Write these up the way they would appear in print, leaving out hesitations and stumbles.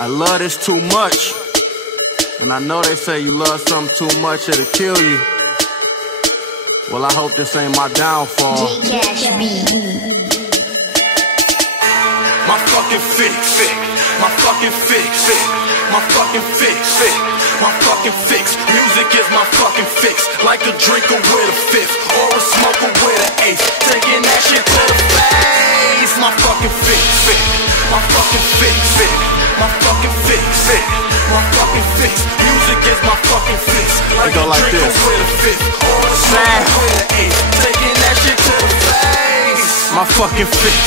I love this too much. And I know they say you love something too much, it'll kill you. Well, I hope this ain't my downfall. My fucking fix, my fucking fix, my fucking fix, my fucking fix. Music is my fucking fix. Like a drinker with a fifth, or a smoker with an eighth. Taking that shit to the face. My fucking fix, my fucking fix, my fucking fix, my fucking fix. Music is my fucking fix. Like a drinker with a fifth, or a smoker with an eighth. Taking that shit to the face. My fucking fix,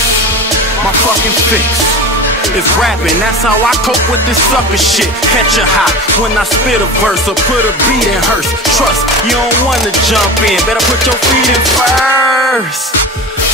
my fucking fix is rapping, that's how I cope with this sucker shit. Catch a high when I spit a verse or put a beat in hearse. Trust, you don't wanna jump in, better put your feet in first.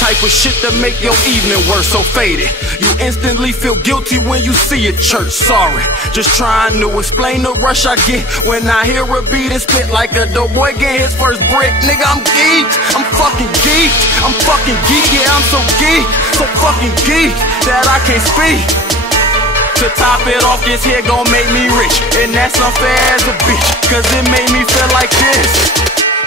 Type of shit that make your evening worse, so faded. You instantly feel guilty when you see a church. Sorry, just trying to explain the rush I get when I hear a beat and spit like a dope boy getting his first brick. Nigga, I'm geeked, I'm fucking geeked, I'm fucking geek, yeah, I'm so geeked, so fucking geeked that I can't speak. To top it off, this here gon' make me rich, and that's unfair as a bitch, cause it made me feel like this.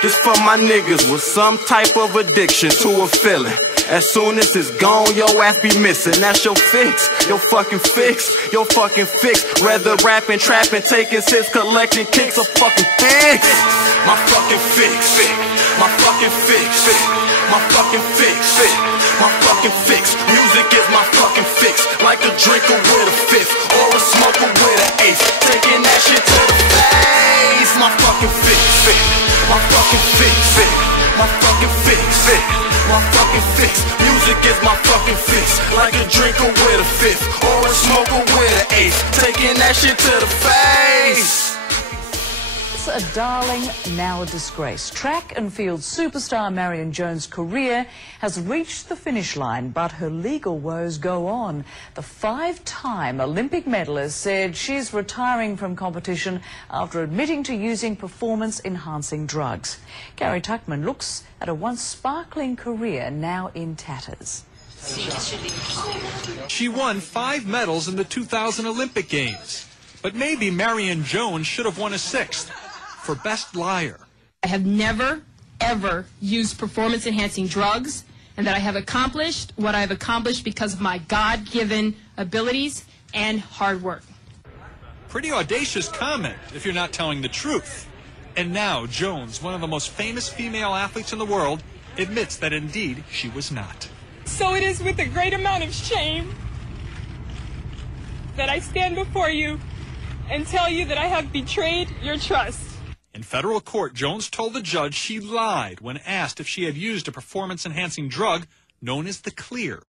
This for my niggas with some type of addiction to a feeling. As soon as it's gone, your ass be missing. That's your fix, your fucking fix, your fucking fix. Rather rapping, trapping, taking sips, collecting kicks, a fucking fix. My fucking fix, my fucking fix, my fucking fix, my fucking fix. Music is my fucking fix. Like a drinker with a fifth, or a smoker with an eighth. Taking that shit to the face. My fucking fix, my fucking fix, my fucking fix, my fucking fix. Music is my fucking fix. Like a drinker with a fifth, or a smoker with an eighth. Taking that shit to the face. A darling, now a disgrace. Track and field superstar Marion Jones' career has reached the finish line, but her legal woes go on. The five-time Olympic medalist said she's retiring from competition after admitting to using performance-enhancing drugs. Gary Tuckman looks at a once sparkling career now in tatters. She won 5 medals in the 2000 Olympic Games, but maybe Marion Jones should have won a 6th. For Best Liar. I have never, ever used performance-enhancing drugs, and that I have accomplished what I have accomplished because of my God-given abilities and hard work. Pretty audacious comment if you're not telling the truth. And now Jones, one of the most famous female athletes in the world, admits that indeed she was not. So it is with a great amount of shame that I stand before you and tell you that I have betrayed your trust. In federal court, Jones told the judge she lied when asked if she had used a performance-enhancing drug known as the Clear.